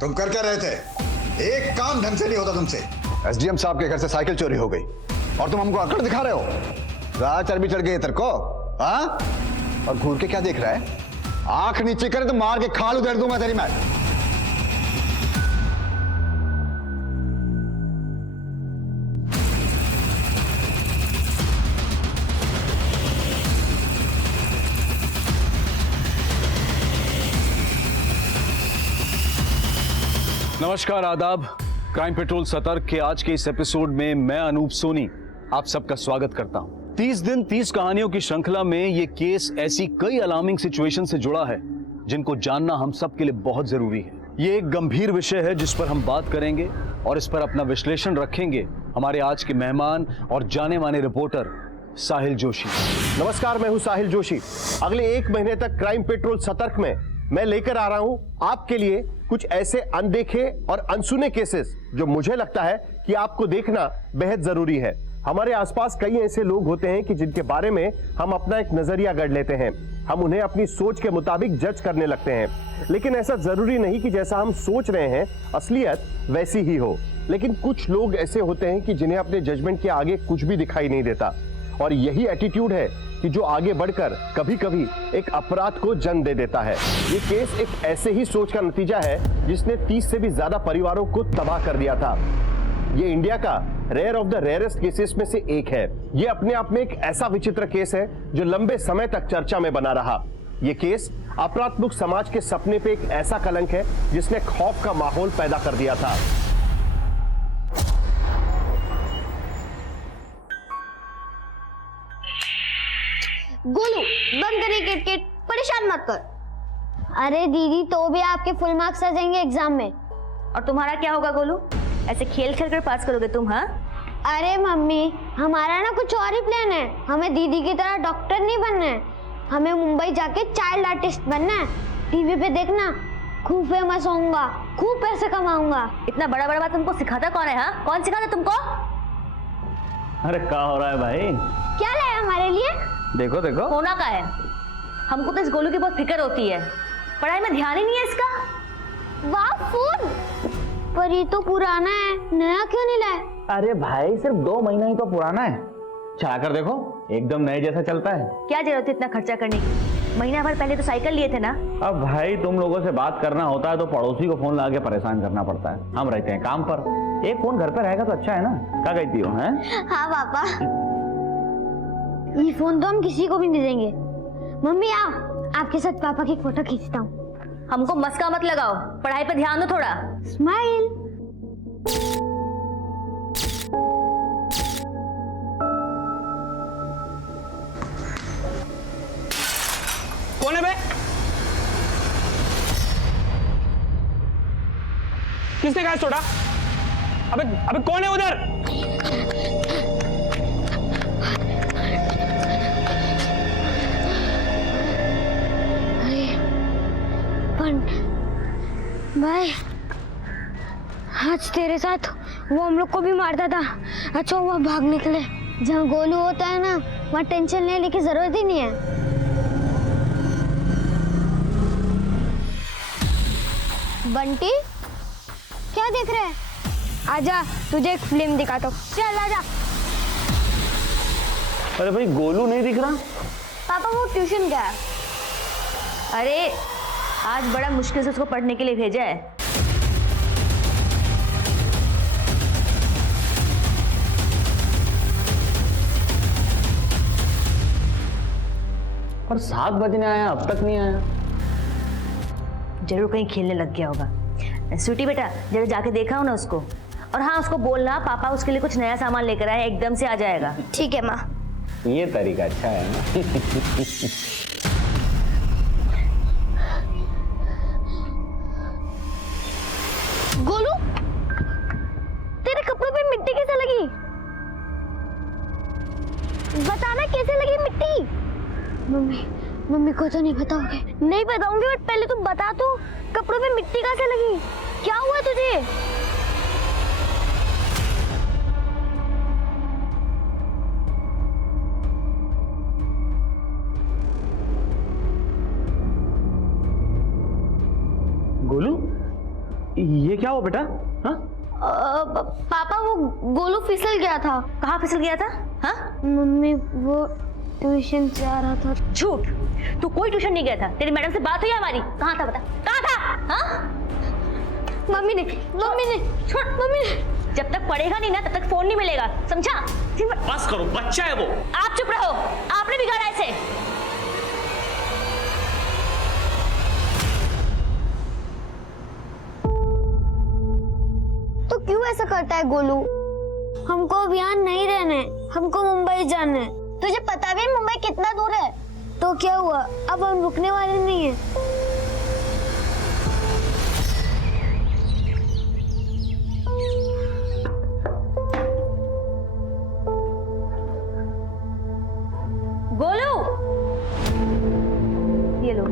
तुम कर क्या रहे थे? एक काम ढंग से नहीं होता तुमसे। एसडीएम साहब के घर से साइकिल चोरी हो गई और तुम हमको अकड़ दिखा रहे हो? राह चर्बी चढ़ गई तेरे को, हाँ? और घूर के क्या देख रहा है? आंख नीचे करे तो मार के खाल उधेड़ दूंगा तेरी मैं। नमस्कार, आदाब। क्राइम पेट्रोल सतर्क के आज के इस एपिसोड में मैं अनूप सोनी आप सबका स्वागत करता हूं। 30 दिन 30 कहानियों की श्रृंखला में ये केस ऐसी कई अलार्मिंग सिचुएशन से जुड़ा है जिनको जानना हम सब के लिए बहुत जरूरी है। ये एक गंभीर विषय है जिस पर हम बात करेंगे और इस पर अपना विश्लेषण रखेंगे हमारे आज के मेहमान और जाने माने रिपोर्टर साहिल जोशी। नमस्कार, मैं हूं साहिल जोशी। अगले 1 महीने तक क्राइम पेट्रोल सतर्क में मैं लेकर आ रहा हूं आपके लिए कुछ ऐसे अनदेखे और अनसुने केसेस जो मुझे लगता है कि आपको देखना बेहद जरूरी है। हमारे आसपास कई ऐसे लोग होते हैं कि जिनके बारे में हम अपना एक नजरिया गढ़ लेते हैं, हम उन्हें अपनी सोच के मुताबिक जज करने लगते हैं। लेकिन ऐसा जरूरी नहीं कि जैसा हम सोच रहे हैं असलियत वैसी ही हो। लेकिन कुछ लोग ऐसे होते हैं कि जिन्हें अपने जजमेंट के आगे कुछ भी दिखाई नहीं देता, और यही एटीट्यूड है कि जो आगे बढ़कर कभी कभी एक अपराध को जन्म दे देता है। ये केस एक ऐसे ही सोच का नतीजा है जिसने 30 से भी ज्यादा परिवारों को तबाह कर दिया था। ये इंडिया का rare of the rarest cases में से एक है। ये अपने आप में एक ऐसा विचित्र केस है जो लंबे समय तक चर्चा में बना रहा। ये केस अपराध मुक्त समाज के सपने पे एक ऐसा कलंक है जिसने खौफ का माहौल पैदा कर दिया था। गोलू, बंद करिए किटकिट, परेशान मत कर। अरे दीदी, तो भी आपके फुल मार्क्स आ जाएंगे एग्जाम में। और तुम्हारा क्या होगा गोलू? ऐसे खेल खेल कर पास करोगे तुम? हाँ, अरे मम्मी, हमारा ना कुछ और ही प्लान है। हमें दीदी की तरह डॉक्टर नहीं बनना है, हमें मुंबई जाके चाइल्ड आर्टिस्ट बनना है। टीवी पे देखना, खूब फेमस होऊंगा, खूब पैसे कमाऊंगा। इतना बड़ा बड़ा बात तुमको सिखाता कौन है? हाँ, कौन सिखाता तुमको? अरे क्या हो रहा है भाई? क्या लाया हमारे लिए? देखो देखो, होना का है। हमको तो इस गोलू की बहुत फिक्र होती है, पढ़ाई में ध्यान ही नहीं है इसका। वाह फोन, पर ये तो पुराना है, नया क्यों नहीं लाए? अरे भाई सिर्फ 2 महीना ही तो पुराना है, चला कर देखो, एकदम नए जैसा चलता है। क्या जरूरत है इतना खर्चा करने की? महीना भर पहले तो साइकिल लिए थे ना। अब भाई तुम लोगों से बात करना होता है तो पड़ोसी को फोन लगा के परेशान करना पड़ता है। हम रहते हैं काम पर, एक फोन घर पे रहेगा तो अच्छा है ना। क्या कहती हो? हैं? हाँ पापा, ये फोन तो हम किसी को भी नहीं देंगे। मम्मी आओ, आपके साथ पापा की फोटो खींचता हूँ। हमको मस्का मत लगाओ, पढ़ाई पे ध्यान दो थोड़ा। स्माइल। कौन है बे? किसने कहा छोड़ा? अबे कौन है उधर? भाई, आज तेरे साथ वो हम लोग को भी मारता था। अच्छा हुआ भाग निकले। जहाँ गोलू होता है ना, वहाँ टेंशन लेने की जरूरत ही नहीं है। बंटी, क्या देख रहे हैं? आजा, तुझे एक फिल्म दिखाता हूँ। चल आजा। अरे भाई गोलू नहीं दिख रहा। पापा वो ट्यूशन गया। अरे आज बड़ा मुश्किल से उसको पढ़ने के लिए भेजा है। और 7 बजने आया, अब तक नहीं आया। जरूर कहीं खेलने लग गया होगा। स्वीटी बेटा, जरा जाके देखा हो ना उसको। और हाँ, उसको बोलना पापा उसके लिए कुछ नया सामान लेकर आए, एकदम से आ जाएगा। ठीक है माँ। ये तरीका अच्छा है ना। गोलू, तेरे कपड़ों पे मिट्टी कैसे लगी? बताना कैसे लगी मिट्टी? मम्मी को तो नहीं बताओगे? नहीं बताऊंगी, बट पहले तुम बता तो, कपड़ों पे मिट्टी कैसे लगी? क्या हुआ तुझे? गोलू, ये क्या हुआ बेटा? हाँ? पापा वो गोलू फिसल गया था। कहाँ फिसल गया था? हाँ? मम्मी वो ट्यूशन से आ रहा था। झूठ, तू कोई ट्यूशन नहीं गया था। तेरी मैडम से बात हुई हमारी? कहाँ था बता, कहाँ था? हाँ? मम्मी ने छोड़, मम्मी ने। जब तक पढ़ेगा नहीं ना तब तक फोन नहीं मिलेगा, समझा? बस करो, बच्चा है वो। आप चुप रहो, आपने बिगाड़ा इसे। तो क्यों ऐसा करता है गोलू? हमको अब यहाँ नहीं रहना है, हमको मुंबई जाना है। तुझे पता भी है मुंबई कितना दूर है? तो क्या हुआ, अब हम रुकने वाले नहीं हैं। गोलू, ये लो,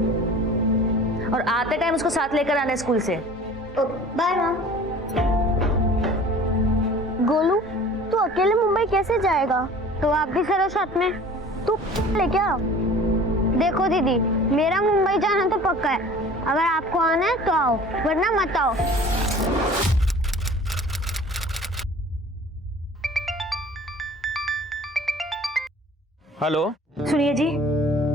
और आते टाइम उसको साथ लेकर आना स्कूल से। बाय माँ। गोलू, तू अकेले मुंबई कैसे जाएगा? तो आप भी चलो साथ में। तू ले क्या? देखो दीदी, मेरा मुंबई जाना तो पक्का है। अगर आपको आना है तो आओ, वरना मत आओ। हेलो, सुनिए जी,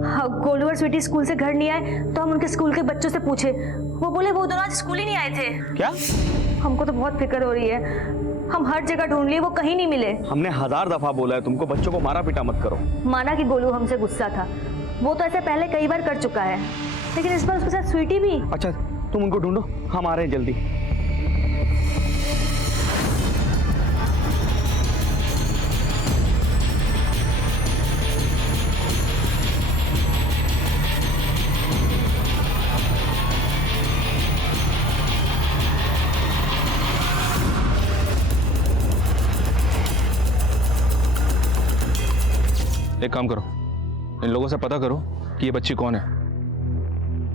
हाँ, गोलू और स्वीटी स्कूल से घर नहीं आए तो हम उनके स्कूल के बच्चों से पूछे, वो बोले वो दोनों आज स्कूल ही नहीं आए थे। क्या? हमको तो बहुत फिक्र हो रही है, हम हर जगह ढूंढ लिए, वो कहीं नहीं मिले। हमने 1000 दफा बोला है तुमको बच्चों को मारा पीटा मत करो। माना कि गोलू हमसे गुस्सा था, वो तो ऐसे पहले कई बार कर चुका है, लेकिन इस बार उसके साथ स्वीटी भी। अच्छा, तुम उनको ढूंढो, हम आ रहे हैं जल्दी। एक काम करो, इन लोगों से पता करो कि ये बच्ची कौन है।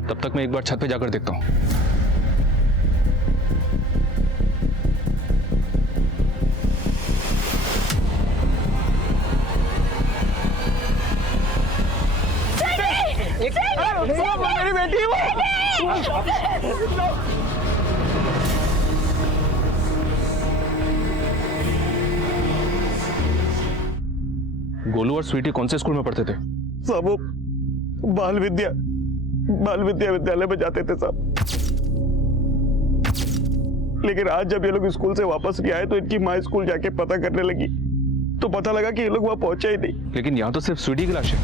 तब तक मैं एक बार छत पे जाकर देखता हूँ। मेरी बेटी गोलू और स्वीटी कौन से स्कूल में पढ़ते थे? सब वो बाल विद्या विद्यालय में जाते थे साहब। लेकिन आज जब ये लोग स्कूल से वापस नहीं आए तो इनकी माँ स्कूल जाके पता करने लगी तो पता लगा कि ये लोग वहां पहुंचे ही नहीं। लेकिन यहाँ तो सिर्फ स्वीटी की लाश है,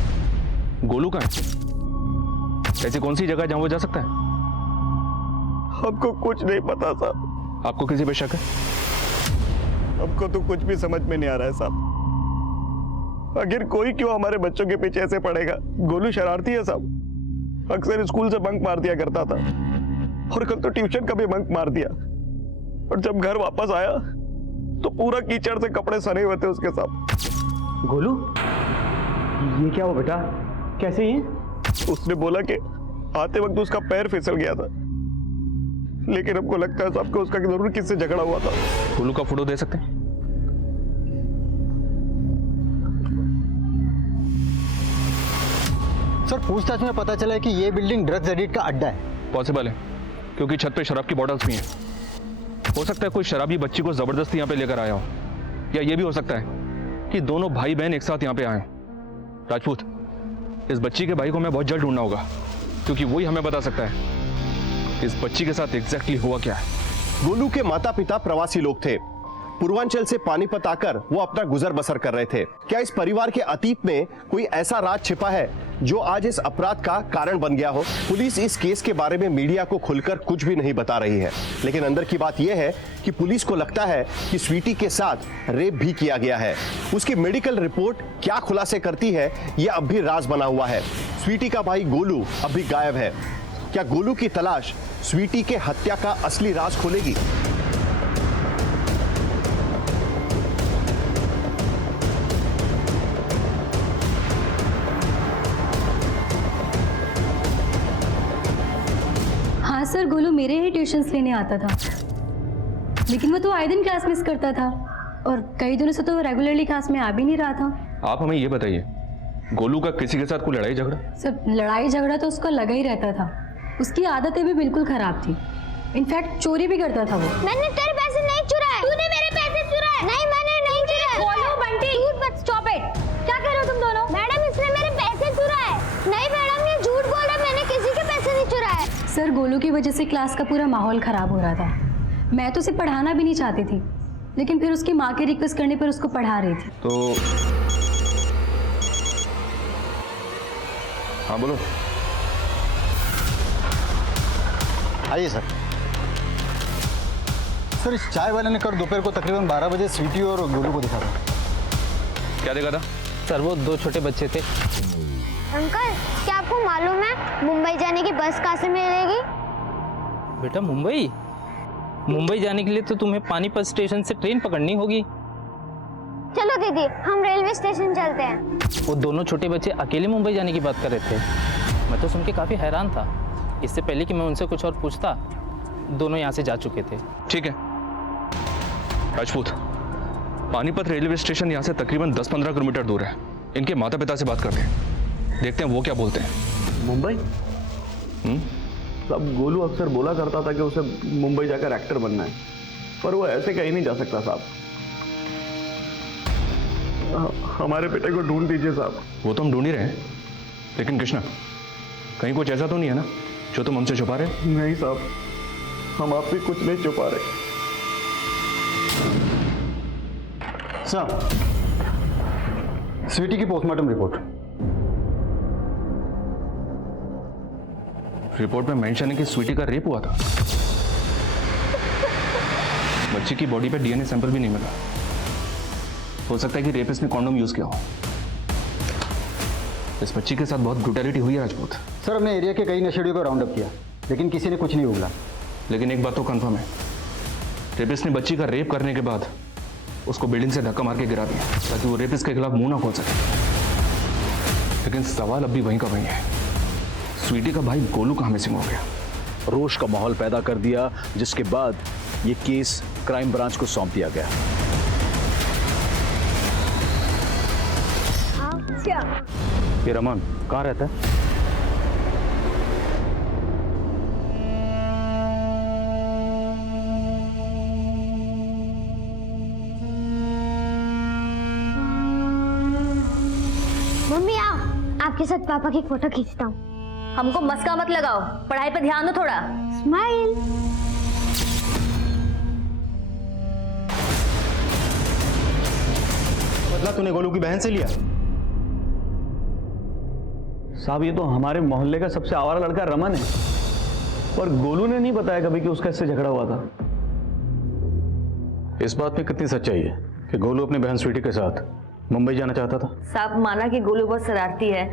गोलू का है। ऐसी कौन सी जगह जहां वो जा सकता है? हमको कुछ नहीं पता साहब। आपको किसी पे शक है? हमको तो कुछ भी समझ में नहीं आ रहा है साहब। आखिर कोई क्यों हमारे बच्चों के पीछे ऐसे पड़ेगा? गोलू शरारती है साहब, अक्सर स्कूल से बंक मार दिया करता था और कल तो ट्यूशन का भी बंक मार दिया। और जब घर वापस आया तो पूरा कीचड़ से कपड़े सने हुए थे उसके साथ। गोलू, ये क्या हुआ बेटा? कैसे ये? उसने बोला कि आते वक्त उसका पैर फिसल गया था, लेकिन हमको लगता है साहब कि उसका जरूर किससे झगड़ा हुआ था। गोलू का फोटो दे सकते हैं? सर, पूछताछ में पता चला है कि ये बिल्डिंग ड्रग्स एडिक्ट का अड्डा है। पॉसिबल है, क्योंकि छत पे शराब की बॉटल्स भी हैं। हो सकता है कोई शराबी बच्ची को जबरदस्ती यहाँ पे लेकर आया हो, या ये भी हो सकता है कि दोनों भाई बहन एक साथ यहाँ पे आए। राजपूत, इस बच्ची के भाई को हमें बहुत जल्द ढूंढना होगा, क्योंकि वही हमें बता सकता है इस बच्ची के साथ एग्जैक्टली हुआ क्या है। गोलू के माता पिता प्रवासी लोग थे। पूर्वांचल से पानीपत आकर वो अपना गुजर बसर कर रहे थे। क्या इस परिवार के अतीत में कोई ऐसा राज छिपा है जो आज इस अपराध का कारण बन गया हो? पुलिस इस केस के बारे में मीडिया को खुलकर कुछ भी नहीं बता रही है, लेकिन अंदर की बात यह है कि पुलिस को लगता है कि स्वीटी के साथ रेप भी किया गया है। उसकी मेडिकल रिपोर्ट क्या खुलासे करती है, यह अब भी राज बना हुआ है। स्वीटी का भाई गोलू अब भी गायब है। क्या गोलू की तलाश स्वीटी के हत्या का असली राज खोलेगी? हाँ सर, गोलू मेरे ही ट्यूशन्स लेने आता था, लेकिन वो तो आए दिन क्लास मिस करता था और कई दिनों से तो रेगुलरली क्लास में आ भी नहीं रहा था। आप हमें ये बताइए, गोलू का किसी के साथ कोई लड़ाई झगड़ा? सर, लड़ाई झगड़ा तो उसका लगा ही रहता था। उसकी आदतें भी बिल्कुल खराब थी। इनफैक्ट चोरी भी करता था वो। मैंने तेरे पैसे नहीं चुराए। तूने मेरे पैसे चुराए। नहीं मैंने नहीं चुराए। बोलो बंटी, झूठ मत, स्टॉप इट। क्या कह रहे हो तुम दोनों? मैडम इसने मेरे पैसे चुराए। नहीं मैडम ये झूठ बोल रहा है, मैंने किसी के पैसे नहीं चुराए। सर गोलू की वजह से क्लास का पूरा माहौल खराब हो रहा था। मैं तो उसे पढ़ाना भी नहीं चाहती थी, लेकिन फिर उसकी माँ के रिक्वेस्ट करने पर उसको पढ़ा रही थी। तो हाँ बोलो। आइए सर। सर इस चाय वाले ने कल दोपहर को तकरीबन 12 बजे स्वीटी और गोलू को दिखा था। क्या देखा था? सर वो 2 छोटे बच्चे थे। अंकल क्या आपको मालूम है मुंबई जाने की बस कहाँ से मिलेगी? बेटा मुंबई जाने के लिए तो तुम्हें पानीपत स्टेशन से ट्रेन पकड़नी होगी। चलो दीदी हम रेलवे स्टेशन चलते हैं। वो दोनों छोटे बच्चे अकेले मुंबई जाने की बात कर रहे थे। मैं तो सुन के काफ़ी हैरान था। इससे पहले कि मैं उनसे कुछ और पूछता, दोनों यहाँ से जा चुके थे। ठीक है राजपूत, पानीपत रेलवे स्टेशन यहाँ से तकरीबन 10-15 किलोमीटर दूर है। इनके माता पिता से बात करते हैं, देखते हैं वो क्या बोलते हैं। मुंबई? साहब गोलू अक्सर बोला करता था कि उसे मुंबई जाकर एक्टर बनना है, पर वो ऐसे कहीं नहीं जा सकता साहब। हमारे बेटे को ढूंढ दीजिए साहब। वो तो हम ढूंढ ही रहे हैं, लेकिन कृष्णा कहीं कुछ ऐसा तो नहीं है ना जो तुम हमसे छुपा रहे? नहीं साहब, हम आपसे कुछ नहीं छुपा रहे। सर स्वीटी की पोस्टमार्टम रिपोर्ट में मेंशन है कि स्वीटी का रेप हुआ था। बच्ची की बॉडी पे डीएनए सैंपल भी नहीं मिला। हो सकता है कि रेपिस्ट ने कॉन्डोम यूज किया हो। इस बच्ची के साथ बहुत ब्रूटैलिटी हुई है राजपूत। सर हमने एरिया के कई नशेड़ियों को राउंड अप किया, लेकिन किसी ने कुछ नहीं उगला। लेकिन एक बात तो कंफर्म है, रेपिस्ट ने बच्ची का रेप करने के बाद उसको बिल्डिंग से धक्का मार के गिरा दिया ताकि वो रेपिस्ट के खिलाफ मुंह ना खोल सके। लेकिन सवाल अब भी वहीं का वहीं है, स्वीटी का भाई गोलू कहाँ मिसिंग हो गया? रोष का माहौल पैदा कर दिया, जिसके बाद ये केस क्राइम ब्रांच को सौंप दिया गया। ये रमन कहाँ रहता है? मम्मी आओ, आपके साथ पापा की फोटो खींचता हूँ। हमको मस्का मत लगाओ, पढ़ाई पे ध्यान दो थोड़ा। स्माइल। बदला तूने गोलू की बहन से लिया? साहब ये तो हमारे मोहल्ले का सबसे आवारा लड़का रमन है, पर गोलू ने नहीं बताया कभी कि उसका इससे झगड़ा हुआ था। इस बात में कितनी सच्चाई है कि गोलू अपनी बहन स्वीटी के साथ मुंबई जाना चाहता था? साहब माना कि गोलू बहुत शरारती है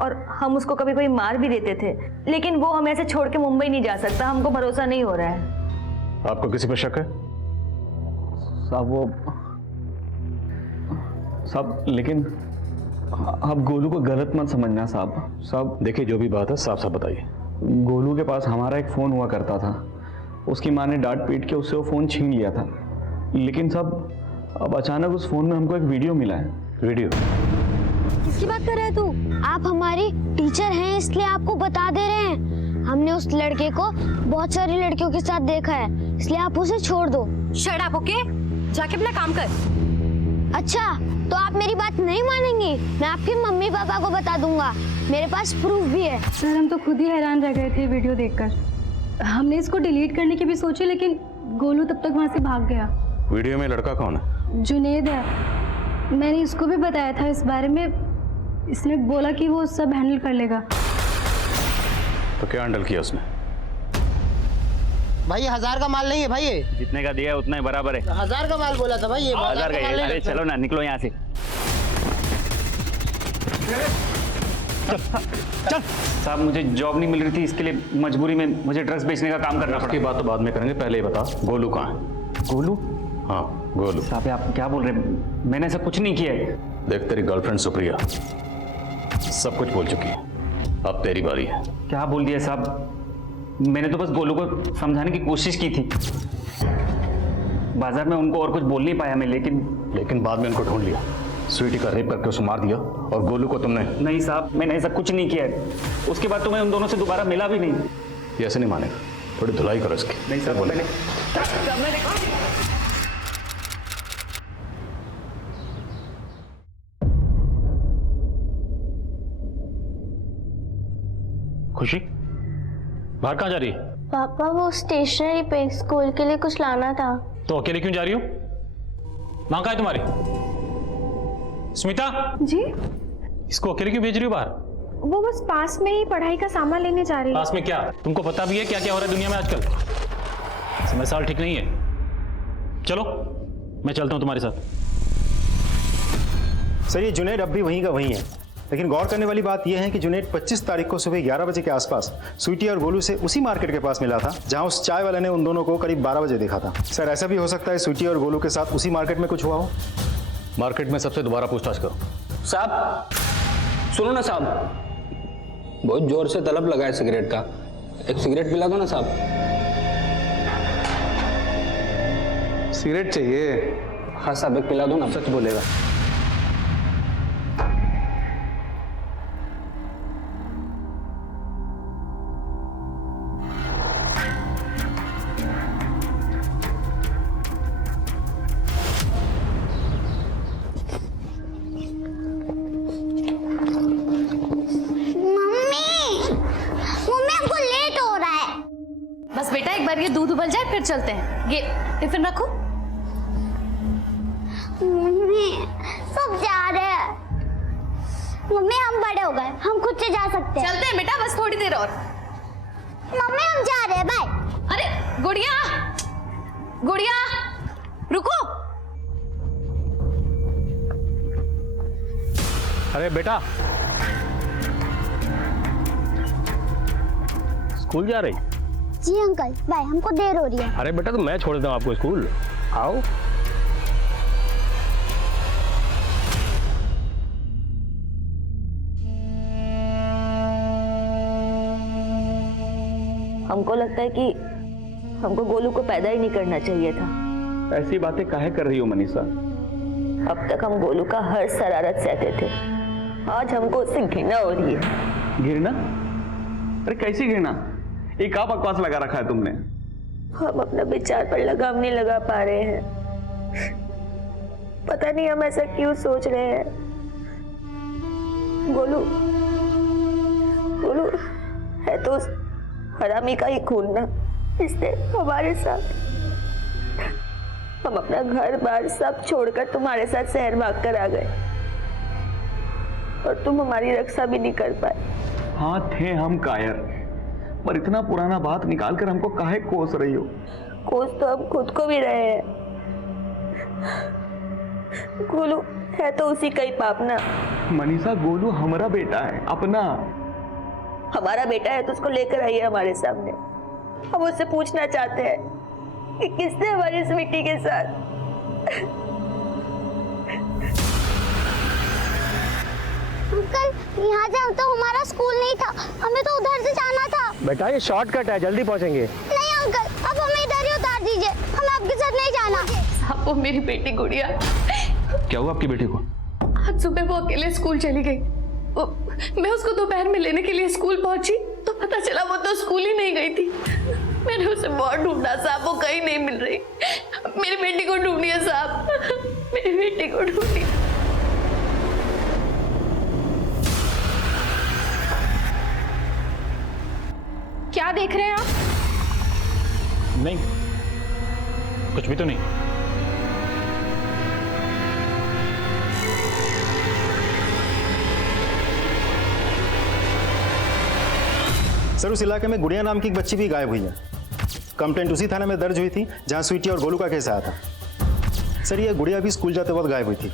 और हम उसको कभी कभी मार भी देते थे, लेकिन वो हमें ऐसे छोड़ के मुंबई नहीं जा सकता। हमको भरोसा नहीं हो रहा है। आपको किसी पर शक है? साहब लेकिन आप गोलू को गलत मत समझना साहब। देखिए जो भी बात है साफ साफ बताइए। गोलू के पास हमारा एक फ़ोन हुआ करता था, उसकी माँ ने डांट पीट के उससे वो फ़ोन छीन लिया था। लेकिन साहब अब अचानक उस फ़ोन में हमको एक वीडियो मिला है। वीडियो? किसकी बात कर रहे हैं तू? आप हमारी टीचर हैं इसलिए आपको बता दे रहे हैं। हमने उस लड़के को बहुत सारी लड़कियों के साथ देखा है, इसलिए आप उसे छोड़ दो। Shut up, okay? जाके अपना काम कर। अच्छा तो आप मेरी बात नहीं मानेंगी? मैं आपके मम्मी पापा को बता दूंगा, मेरे पास प्रूफ भी है। सर हम तो खुद ही हैरान रह गए थे वीडियो देखकर। हमने इसको डिलीट करने की भी सोची, लेकिन गोलू तब तक वहाँ से भाग गया। वीडियो में लड़का कौन है? जुनेद है। मैंने इसको भी बताया था इस बारे में, इसने बोला कि वो सब हैंडल कर लेगा। तो क्या हैंडल किया उसने? भाई 1000 का माल नहीं है भाई, ये जितने का दिया है उतना ही बराबर है। 1000 का माल बोला था भाई, ये 1000 का। अरे चलो ना, निकलो यहाँ से। चल साहब, मुझे जॉब नहीं मिल रही थी, इसके लिए मजबूरी में मुझे ड्रग्स बेचने का काम करना पड़ा। उसकी बात तो बाद में करेंगे, पहले ये बता गोलू कहाँ है? गोलू? हाँ गोलू। साहब आप क्या बोल रहे हैं? मैंने ऐसा कुछ नहीं किया है। देख तेरी गर्लफ्रेंड सुप्रिया सब कुछ बोल चुकी है, अब तेरी बारी है। क्या बोल दिया साहब? मैंने तो बस गोलू को समझाने की कोशिश की थी। बाजार में उनको और कुछ बोल नहीं पाया मैं, लेकिन बाद में उनको ढूंढ लिया, स्वीटी का रेप करके उसे मार दिया, और गोलू को तुमने? नहीं साहब, मैंने ऐसा कुछ नहीं किया है। उसके बाद तो मैं उन दोनों से दोबारा मिला भी नहीं। ये ऐसे नहीं मानेगा, थोड़ी धुलाई करो इसकी। नहीं सर, बोले खुशी बाहर कहाँ जा रही है? पापा वो स्टेशनरी पे स्कूल के लिए कुछ लाना था। तो अकेले क्यों जा रही हो? माँ कहाँ है तुम्हारी? स्मिता जी? इसको अकेले क्यों भेज रही हो बाहर? वो बस पास में ही पढ़ाई का सामान लेने जा रही है। पास में क्या? तुमको पता भी है क्या क्या हो रहा है दुनिया में आजकल? समय साल ठीक नहीं है। चलो मैं चलता हूँ तुम्हारे साथ। सर, ये जुनैद अब भी वहीं का वहीं है, लेकिन गौर करने वाली बात यह है कि जुनैद 25 तारीख को सुबह 11 बजे के आसपास स्वीटी और गोलू से उसी मार्केट के पास मिला था जहां उस चाय वाले ने उन दोनों को करीब 12 बजे देखा था। सर, ऐसा भी हो सकता है स्वीटी और गोलू के साथ उसी मार्केट में कुछ हुआ हो। मार्केट में सबसे दोबारा पूछताछ करो। साहब सुनो ना साहब, बहुत जोर से तलब लगा है सिगरेट का, एक सिगरेट पिला दो ना साहब। सिगरेट चाहिए? हाँ साहब, एक पिला दो ना। सच बोलेगा? बस बेटा एक बार ये दूध उबल जाए फिर चलते हैं। ये टिफिन रखो। मम्मी सब जा रहे हैं। मम्मी हम बड़े हो गए, हम खुद से जा सकते हैं। चलते हैं बेटा, बस थोड़ी देर और। मम्मी हम जा रहे हैं, बाय। अरे गुड़िया, गुड़िया रुको। अरे बेटा स्कूल जा रही? जी अंकल, बाय, हमको देर हो रही है। अरे बेटा तो मैं छोड़ देता हूँ आपको स्कूल, आओ। हमको लगता है कि हमको गोलू को पैदा ही नहीं करना चाहिए था। ऐसी बातें काहे कर रही हो मनीषा? अब तक हम गोलू का हर शरारत सहते थे, आज हमको उससे घृणा हो रही है। घृणा? अरे कैसी घृणा? ये क्या बकवास लगा रखा है तुमने? हम अपना विचार पर लगाम नहीं लगा पा रहे हैं। पता नहीं हम ऐसा क्यों सोच रहे हैं। गोलू गोलू है तो उस हरामी का ही खून ना, इसने हमारे साथ। हम अपना घर बार सब छोड़कर तुम्हारे साथ शहर भाग कर आ गए और तुम हमारी रक्षा भी नहीं कर पाए। हाँ थे हम कायर, पर इतना पुराना बात निकाल कर हमको काहे कोस रही हो? कोस तो हम खुद को भी रहे हैं। गोलू है तो उसी का ही पाप ना। मनीषा, गोलू हमारा बेटा है, अपना। हमारा बेटा है तो उसको लेकर आइए हमारे सामने। हम उससे पूछना चाहते हैं कि किसने हमारी स्वीटी के साथ। अंकल, यहाँ से तो हमारा स्कूल नहीं था, हमें तो उधर से जाना था। बेटा ये शॉर्टकट है, जल्दी पहुंचेंगे। नहीं अंकल, अब हमें इधर ही उतार दीजिए, हमें आपके साथ नहीं जाना। साहब वो मेरी बेटी गुड़िया। क्या हुआ आपकी बेटी को? आज सुबह वो अकेले स्कूल चली गई। मैं उसको दोपहर में लेने के लिए स्कूल पहुंची तो पता चला वो तो स्कूल ही नहीं गई थी। मैंने उसे बहुत ढूंढा साहब, वो कहीं नहीं मिल रही। मेरी बेटी को ढूंढिए साहब, मेरी बेटी को ढूंढिए। क्या देख रहे हैं आप? नहीं कुछ भी तो नहीं। सर, उस इलाके में गुड़िया नाम की एक बच्ची भी गायब हुई है। कंप्लेंट उसी थाने में दर्ज हुई थी जहां स्वीटी और गोलू का केस आया था। सर, ये गुड़िया भी स्कूल जाते वक्त गायब हुई थी।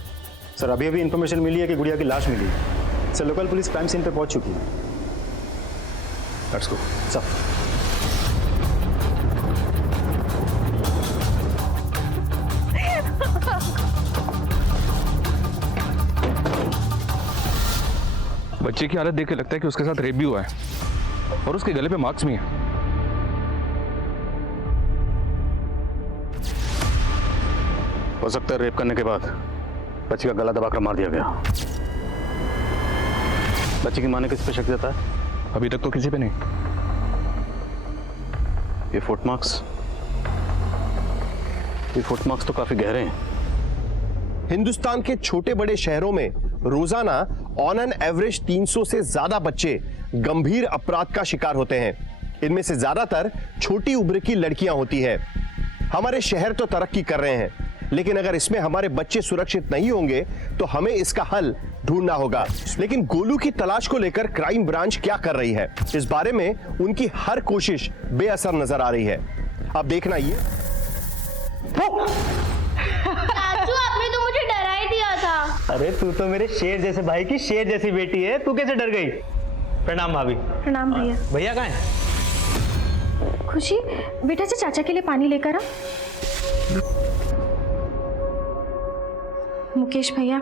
सर, अभी अभी इन्फॉर्मेशन मिली है कि गुड़िया की लाश मिली है। Sir, local police crime scene पे पहुंच चुकी है। Let's go sir. बच्चे की हालत देख के लगता है कि उसके साथ रेप भी हुआ है और उसके गले पे मार्क्स भी हैं। हो सकता है रेप करने के बाद बच्ची का गला दबाकर मार दिया गया। बच्ची की मां ने किस पे शक जताया? अभी तक तो किसी पे नहीं। ये फुटमार्क्स तो काफी गहरे हैं। हिंदुस्तान के छोटे बड़े शहरों में रोजाना ऑन एन एवरेज 300 से ज्यादा बच्चे गंभीर अपराध का शिकार होते हैं। इनमें से ज्यादातर छोटी उम्र की लड़कियां होती है। हमारे शहर तो तरक्की कर रहे हैं, लेकिन अगर इसमें हमारे बच्चे सुरक्षित नहीं होंगे तो हमें इसका हल ढूंढना होगा। लेकिन गोलू की तलाश को लेकर क्राइम ब्रांच क्या कर रही है, इस बारे में उनकी हर कोशिश बेअसर नजर आ रही है। अब देखना ये। चाचू, आपने तो मुझे डरा ही दिया था। अरे तू तो मेरे शेर जैसे भाई की शेर जैसी बेटी है, तू कैसे डर गई? प्रणाम भाभी। प्रणाम भैया। भैया कहाँ हैं? खुशी, बेटा से चाचा के लिए पानी लेकर आ। मुकेश भैया,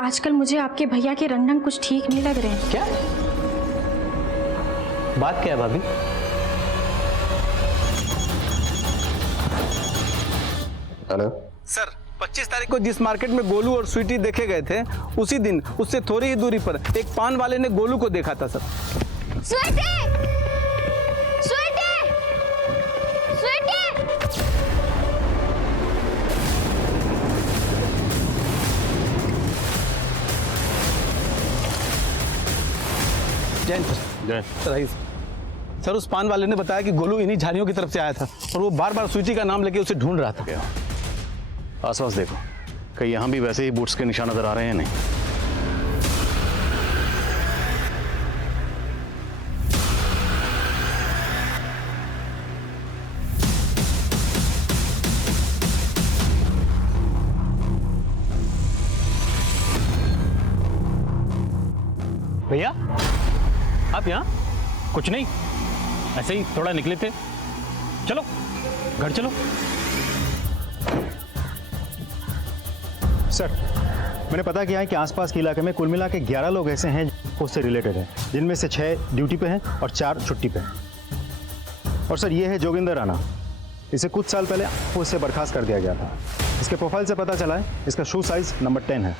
आजकल मुझे आपके भैया के रंग ढंग कुछ ठीक नहीं लग रहे हैं। क्या बात क्या है भाभी? हेलो सर, 25 तारीख को जिस मार्केट में गोलू और स्वीटी देखे गए थे, उसी दिन उससे थोड़ी ही दूरी पर एक पान वाले ने गोलू को देखा था सर। स्वीटी! स्वीटी! स्वीटी! जैन सर, आइए सर। उस पान वाले ने बताया कि गोलू इन्हीं झाड़ियों की तरफ से आया था और वो बार बार स्वीटी का नाम लेके उसे ढूंढ रहा था। आसपास देखो, कहीं यहां भी वैसे ही बूट्स के निशान नजर आ रहे हैं? नहीं। भैया, आप यहाँ? कुछ नहीं, ऐसे ही थोड़ा निकले थे। चलो घर चलो। सर, मैंने पता किया है कि आसपास के इलाके में कुल मिला के 11 लोग ऐसे हैं उससे रिलेटेड हैं, जिनमें से 6 ड्यूटी पे हैं और 4 छुट्टी पे हैं। और सर, ये है जोगिंदर राणा। इसे कुछ साल पहले उससे बर्खास्त कर दिया गया था। इसके प्रोफाइल से पता चला है इसका शू साइज नंबर 10 है।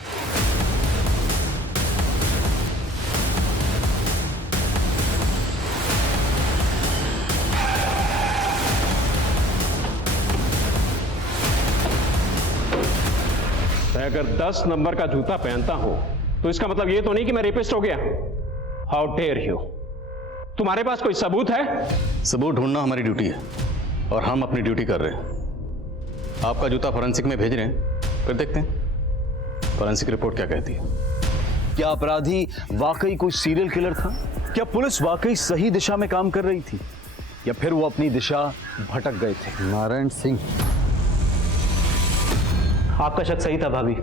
अगर 10 नंबर का जूता पहनता हूं तो इसका मतलब ये तो नहीं कि मैं रेपिस्ट हो गया। How dare you! तुम्हारे पास कोई सबूत है? सबूत ढूंढना हमारी ड्यूटी है और हम अपनी ड्यूटी कर रहे हैं। आपका जूता फॉरेंसिक में भेज रहे हैं, फिर देखते हैं फॉरेंसिक रिपोर्ट क्या कहती है। क्या अपराधी वाकई कोई सीरियल किलर था? क्या पुलिस वाकई सही दिशा में काम कर रही थी, या फिर वो अपनी दिशा भटक गए थे? नारायण सिंह, आपका शक सही था भाभी।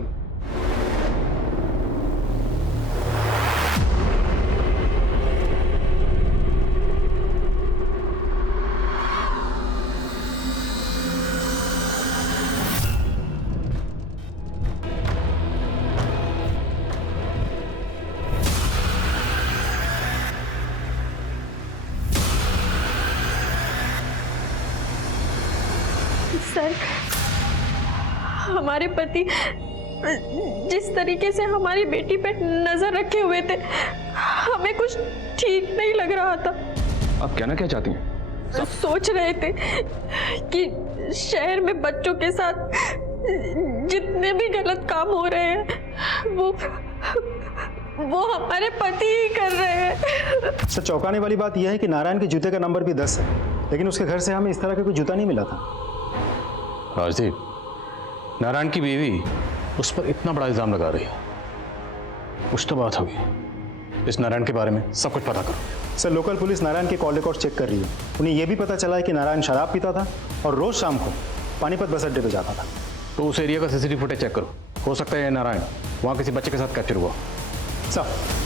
सर, हमारे पति जिस तरीके से हमारी बेटी पे नजर रखे हुए थे, हमें कुछ ठीक नहीं लग रहा था। आप कहना क्या चाहती हैं? सोच रहे थे कि शहर में बच्चों के साथ जितने भी गलत काम हो रहे हैं वो हमारे पति ही कर रहे हैं। सर, चौंकाने वाली बात यह है कि नारायण के जूते का नंबर भी 10 है, लेकिन उसके घर से हमें इस तरह का कोई जूता नहीं मिला था। राजदीप, नारायण की बीवी उस पर इतना बड़ा इल्जाम लगा रही है, कुछ तो बात होगी। इस नारायण के बारे में सब कुछ पता करो। सर, लोकल पुलिस नारायण के कॉल रिकॉर्ड चेक कर रही है। उन्हें यह भी पता चला है कि नारायण शराब पीता था और रोज शाम को पानीपत बस अड्डे पर जाता था। तो उस एरिया का सीसीटीवी फुटेज चेक करो, हो सकता है नारायण वहाँ किसी बच्चे के साथ कैप्चर हुआ। सर,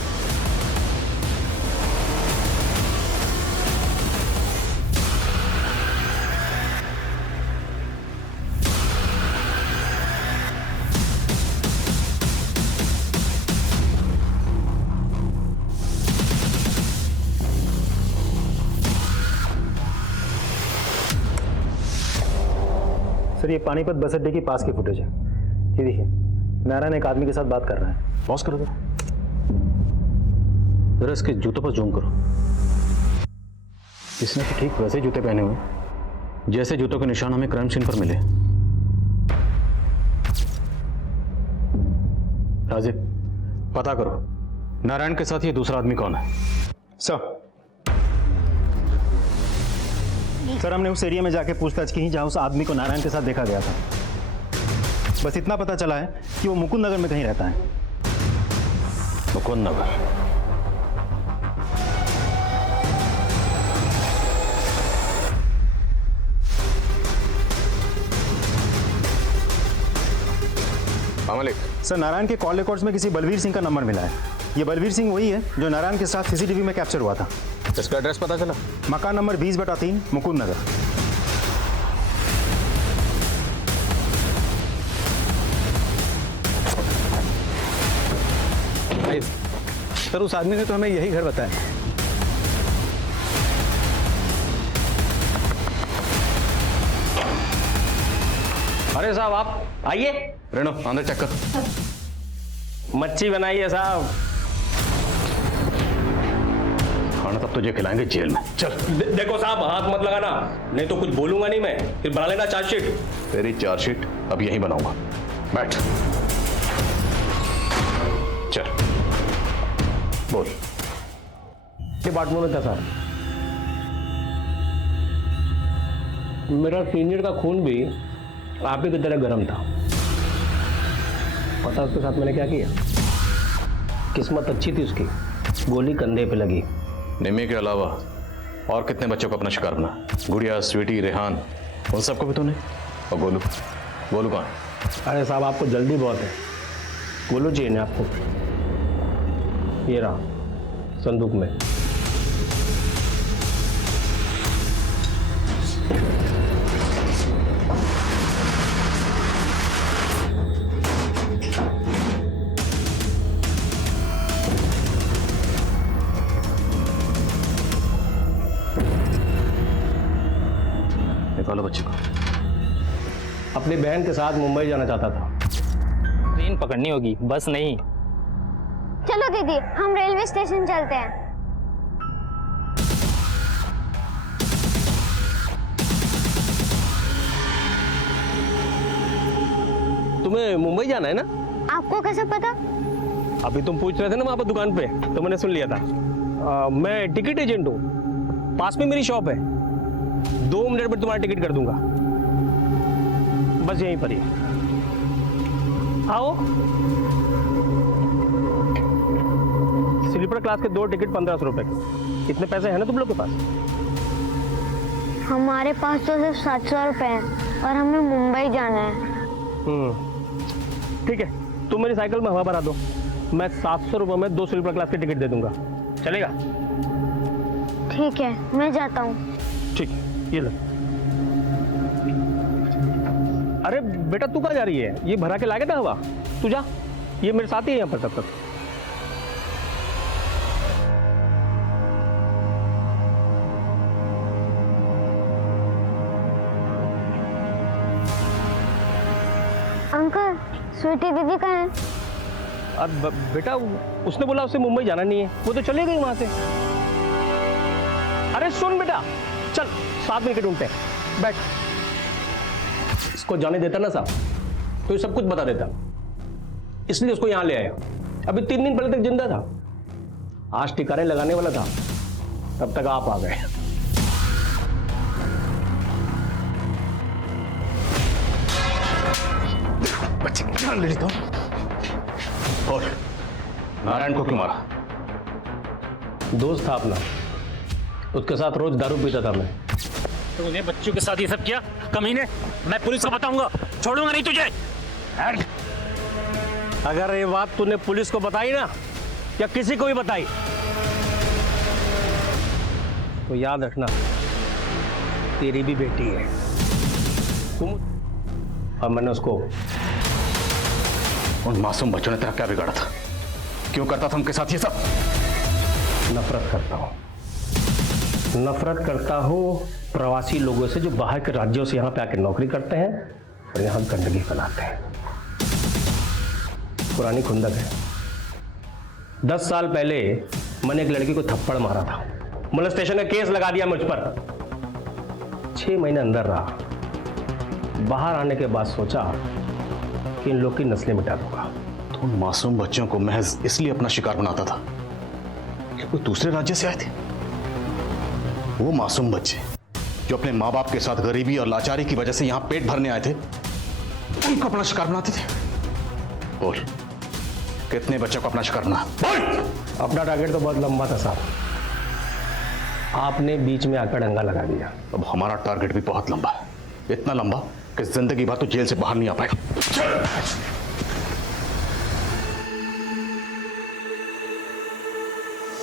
सर, ये पानीपत बस अड्डे के पास की फुटेज है। ये देखिए, नारायण एक आदमी के साथ बात कर रहा है। पॉज करो जरा इसके जूतों पर जूम करो। इसने तो ठीक वैसे ही जूते पहने हुए जैसे जूतों के निशान हमें क्राइम सीन पर मिले। राजीव, पता करो नारायण के साथ ये दूसरा आदमी कौन है। सर हमने उस एरिया में जाके पूछताछ की जहां उस आदमी को नारायण के साथ देखा गया था। बस इतना पता चला है कि वो मुकुंद नगर में कहीं रहता है। मुकुंद नगर? मलिक सर, नारायण के कॉल रिकॉर्ड्स में किसी बलवीर सिंह का नंबर मिला है। ये बलवीर सिंह वही है जो नारायण के साथ सीसीटीवी में कैप्चर हुआ था। इसका एड्रेस पता चला? मकान नंबर 20/3 मुकुंद नगर। सर उस आदमी ने तो हमें यही घर बताया। अरे साहब आप आइए। रेनो अंदर चेक कर। मच्छी बनाइए साहब। खाना तब तुझे खिलाएंगे जेल में। चल। देखो साहब हाथ मत लगाना, नहीं तो कुछ बोलूंगा नहीं मैं, फिर बना लेना चार्जशीट। तेरी चार्जशीट अब यहीं बनाऊंगा। बैठ। चल बोल। डिपार्टमेंट में था साहब। मेरा सीनियर का खून भी आप ही की तरह गर्म था। पता उसके साथ मैंने क्या किया? किस्मत अच्छी थी उसकी, गोली कंधे पे लगी। निमी के अलावा और कितने बच्चों को अपना शिकार बना? गुड़िया, स्वीटी, रेहान, उन सबको भी तो नहीं। और गोलू? गोलू कहाँ? अरे साहब आपको जल्दी बहुत है। गोलू चाहिए ना आपको? ये रहा संदूक में। निकालो बच्चे को। अपनी बहन के साथ मुंबई जाना चाहता था। ट्रेन पकड़नी होगी, बस नहीं। चलो दीदी हम रेलवे स्टेशन चलते हैं। तुम्हें मुंबई जाना है ना? आपको कैसे पता? अभी तुम पूछ रहे थे ना वहां पर दुकान पे, तो मैंने सुन लिया था। मैं टिकट एजेंट हूँ, पास में मेरी शॉप है। 2 मिनट में तुम्हारा टिकट कर दूंगा, बस यहीं पर ही आओ। स्लीपर क्लास के 2 टिकट 1500 रुपए के। कितने पैसे हैं ना तुम लोग के पास? हमारे पास तो सिर्फ 700 रुपए हैं और हमें मुंबई जाना है। ठीक है, तुम मेरी साइकिल में हवा भरा दो, मैं 700 रुपए में 2 स्लीपर क्लास के टिकट दे दूंगा। चलेगा? ठीक है, मैं जाता हूँ। ठीक, ये लो। अरे बेटा तू कहाँ जा रही है? ये भरा के लागे था हवा, तू जा। ये मेरे साथ ही है यहाँ पर तब तक। अंकल स्वीटी दीदी कहाँ है? अब बेटा उसने बोला उसे मुंबई जाना नहीं है, वो तो चले गई वहां से। अरे सुन बेटा, चल साथ में ढूंढते हैं, बैठ। इसको जाने देता ना साहब तो ये सब कुछ बता देता, इसलिए उसको यहां ले आया। अभी 3 दिन पहले तक जिंदा था, आज ठिकाने लगाने वाला था, तब तक आप आ गए। बच्चे क्या ले लेता हूं? और नारायण को क्यों मारा? दोस्त था अपना, उसके साथ रोज दारू पीता था मैं। तूने बच्चों के साथ ये सब किया कमीने? मैं पुलिस को बताऊंगा, छोड़ूंगा नहीं तुझे। अगर ये बात तूने पुलिस को बताई ना या किसी को भी बताई तो याद रखना तेरी भी बेटी है। और मैंने उसको उन मासूम बच्चों ने तेरा क्या बिगाड़ा था? क्यों करता था उनके साथ ये सब? नफरत करता हूं, नफरत करता हूं प्रवासी लोगों से जो बाहर के राज्यों से यहां पे आकर नौकरी करते हैं और यहां गंदगी फैलाते हैं। पुरानी खुंदक है। 10 साल पहले मैंने एक लड़की को थप्पड़ मारा था, मोलेस्टेशन का केस लगा दिया मुझ पर। 6 महीने अंदर रहा। बाहर आने के बाद सोचा कि इन लोग की नस्लें मिटा दूंगा। तो उन मासूम बच्चों को महज इसलिए अपना शिकार बनाता था कि कोई दूसरे राज्य से आए थे। वो मासूम बच्चे जो अपने माँ बाप के साथ गरीबी और लाचारी की वजह से यहां पेट भरने आए थे, उनको अपना शिकार बनाते थे। बोल, कितने बच्चों को अपना शिकार बना? बोल! अपना टारगेट तो बहुत लंबा था साहब, आपने बीच में आकर डंगा लगा दिया। अब हमारा टारगेट भी बहुत लंबा है, इतना लंबा कि जिंदगी भर तो जेल से बाहर नहीं आ पाएगा।